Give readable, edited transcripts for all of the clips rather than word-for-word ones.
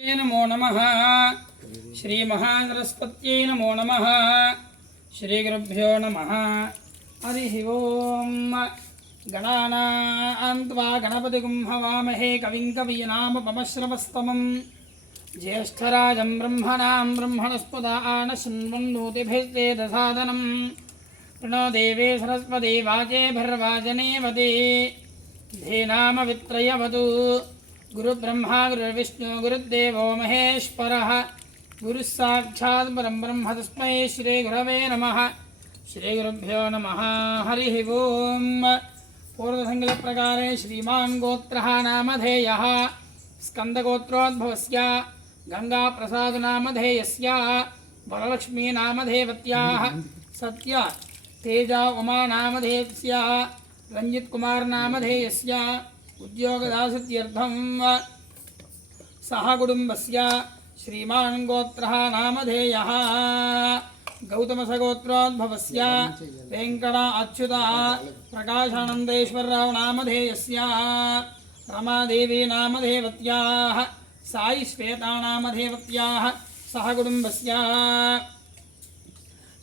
नमो नमः। श्रीमहासरस्वत्यै नमो नमः। श्रीगुरुभ्यो नमः। हरिः ओम्। गणानां त्वा गणपतिगुं हवामहे कविं कवीनामुपमश्रवस्तमम् ज्येष्ठराजं ब्रह्मणां ब्रह्मणस्पत आनशृण्वन्नोतिभिस्तेदसादनम् प्रणो देवे सरस्वती वाचेभिर्वाजनेवते धेनामवित्रयवतु गुरुब्रह्मा गुरुर्विष्णु गुरुदेवो महेश्वरः गुरुः साक्षात् परं ब्रह्म तस्मै श्रीगुरवे नमः। श्रीगुरुभ्यो नमः। हरिः ओम्। पूर्वसङ्कल्पप्रकारे श्रीमान् गोत्रः नामधेयः स्कन्दगोत्रोद्भवस्य गङ्गाप्रसादनामधेयस्य वरलक्ष्मीनामधेवत्याः सत्य तेज उमानामधेयस्य रञ्जित्कुमारनामधेयस्य उद्योगदासत्यर्थं सह कुटुम्बस्य श्रीमान् गोत्रः नामधेयः गौतमसगोत्रोद्भवस्य वेङ्कट अच्युत प्रकाशानन्देश्वरराव नामधेयस्य रमादेवी नामधेवत्याः साई श्वेता नामधेवत्याः सह कुटुम्बस्य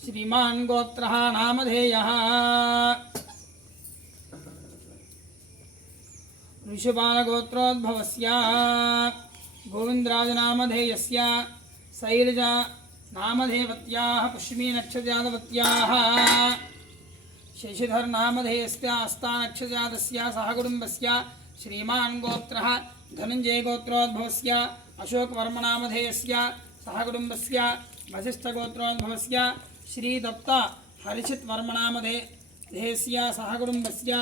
श्रीमान् गोत्रः नामधेयः ऋषिपालगोत्रोद्भवस्य गोविन्दराजनामधेयस्य शैलजा नामधेवत्याः पुष्मीनक्षजातवत्याः शशिधरनामधेयस्य हस्तानक्षजातस्य सह कुटुम्बस्य श्रीमान् गोत्रः धनञ्जयगोत्रोद्भवस्य अशोकवर्मनामधेयस्य सह कुटुम्बस्य वसिष्ठगोत्रोद्भवस्य श्रीदत्त हरिषित्वर्मनामधेयस्य सह कुटुम्बस्य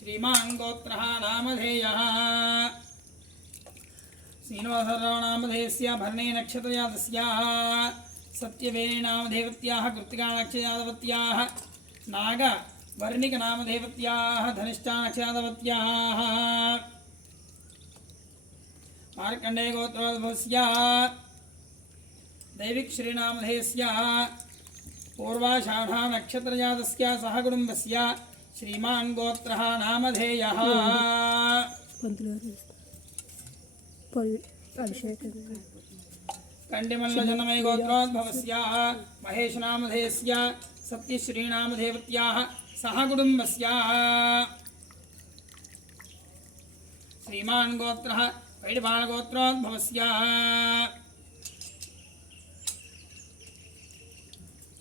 श्रीमान् गोत्रः नामधेयः श्रीनिवासराव नामधेयस्य भरणे नक्षत्रजातस्य सत्यवेणी नामधेवत्याः कृत्तिकानक्षजातवत्याः नागवर्णिकनामधेवत्याः धनिष्ठा नक्षजातवत्याः मार्कण्डेयगोत्रोद्भवस्य दैविकश्रीनामधेयस्य पूर्वाषाढा नक्षत्रजातस्य सह कुटुम्बस्य श्रीमान् गोत्रः नामधेयः कंडिमल्लजनमय गोत्रोद्भवस्य महेशनामधेयस्य सत्यश्रीनामधेवत्याः सह कुटुम्बस्य श्रीमान् गोत्रः वैडबालगोत्रोद्भवस्य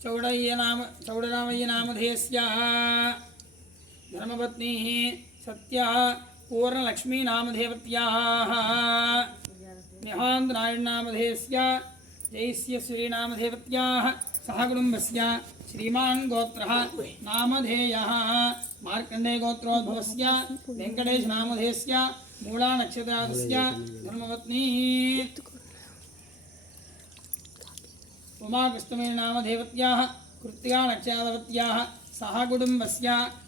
चौडरामय्य नामधेयस्य धर्मपत्नी सत्या पूर्णलक्ष्मीनामधेवत्याः निहान्नारायणनामधेयस्य जयस्यश्रीनामधेवत्याः सह कुटुम्बस्य श्रीमान् गोत्रः नामधेयः मार्कण्डेयगोत्रोद्भवस्य वेङ्कटेशनामधेयस्य मूलानक्षत्रास्य धर्मपत्नी उमाकृष्णमेनामधेवत्याः कृत्तिकानक्षत्रावत्याः सह कुटुम्बस्य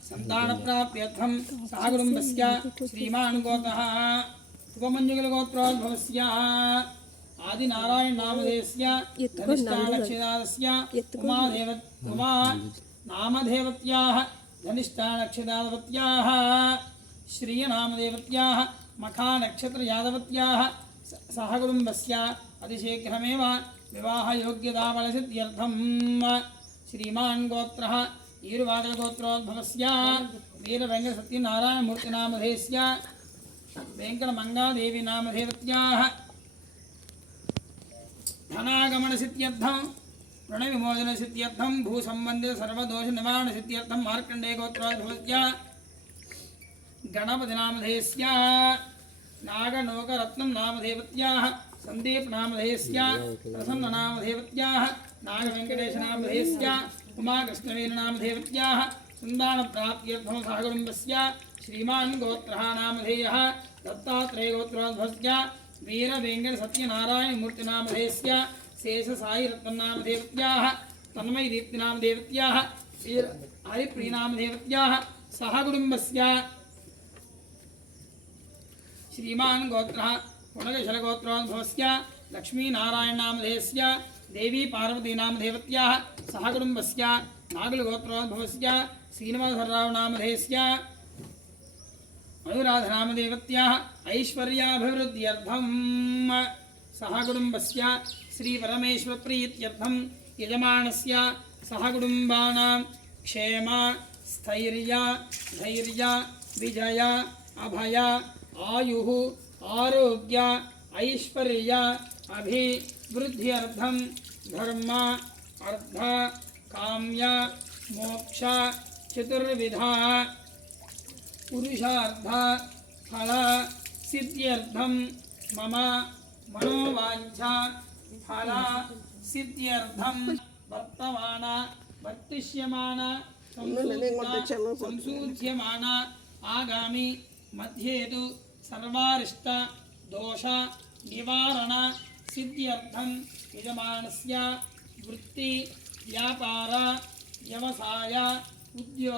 संतानप्राप्त्यर्थं सह कुटुम्बस्य श्रीमान् गोत्रः उपमन्युकुलगोत्रोद्भवस्य आदिनारायणनामधेयस्य धनिष्ठानक्षत्रास्य उमानामधेवत्याः धनिष्ठानक्षत्रावत्याः श्रियनामधेवत्याः मखानक्षत्रयादवत्याः सह कुटुम्बस्य अतिशीघ्रमेव विवाहयोग्यताफलसिद्ध्यर्थं श्रीमान् गोत्रः ईरुवादगोत्रोद्भवस्य वीरवेङ्कटसत्यनारायणमूर्तिनामधेयस्य वेङ्कटमङ्गादेवीनामधेवत्याः धनागमनसिद्ध्यर्थं ऋणविमोचनसिद्ध्यर्थं भूसम्बन्धितसर्वदोषनिवारणसिद्ध्यर्थं मार्कण्डेयगोत्रोद्भवस्य गणपतिनामधेयस्य नागनोकरत्नं नामधेवत्याः सन्दीपनामधेयस्य प्रसन्ननामधेवत्याः नागवेङ्कटेशनामधेयस्य उमाकृष्णवीरनामधेवत्याः सन्तानप्राप्त्यर्थं सह कुटुम्बस्य श्रीमान् गोत्रः नामधेयः दत्तात्रेयगोत्रोद्भवस्य वीरवेङ्कटसत्यनारायणमूर्तिनामधेयस्य शेषसायिरत्ननामधेवत्याः तन्मयदीप्तिनामधेवत्याः हरिप्रियनामधेवत्याः सह कुटुम्बस्य श्रीमान् गोत्रः पुनगशलगोत्रोद्भवस्य लक्ष्मीनारायणनामधेयस्य देवी पार्वतीनामधेवत्याः सह कुटुम्बस्य नागलगोत्रोद्भवस्य श्रीनिवासरावनामधेयस्य अनुराधनामधेवत्याः ऐश्वर्याभिवृद्ध्यर्थं सह कुटुम्बस्य श्रीपरमेश्वरप्रीत्यर्थं यजमानस्य सह कुटुम्बानां क्षेम स्थैर्य धैर्य विजय अभय आयुः आरोग्य ऐश्वर्य अभिवृद्ध्यर्थं धर्म अर्थ काम्य मोक्ष चतुर्विधा पुरुषार्थ फल सिद्ध्यर्थं मम मनोवांछा फल सिद्ध्यर्थं वर्तमान वर्तिष्यमान संसूच्यमान आगामी मध्येतु सर्वारिष्ट दोष निवारण सिद्ध्यर्थं यजमानस्य वृत्ति व्यापार व्यवसाय उद्योग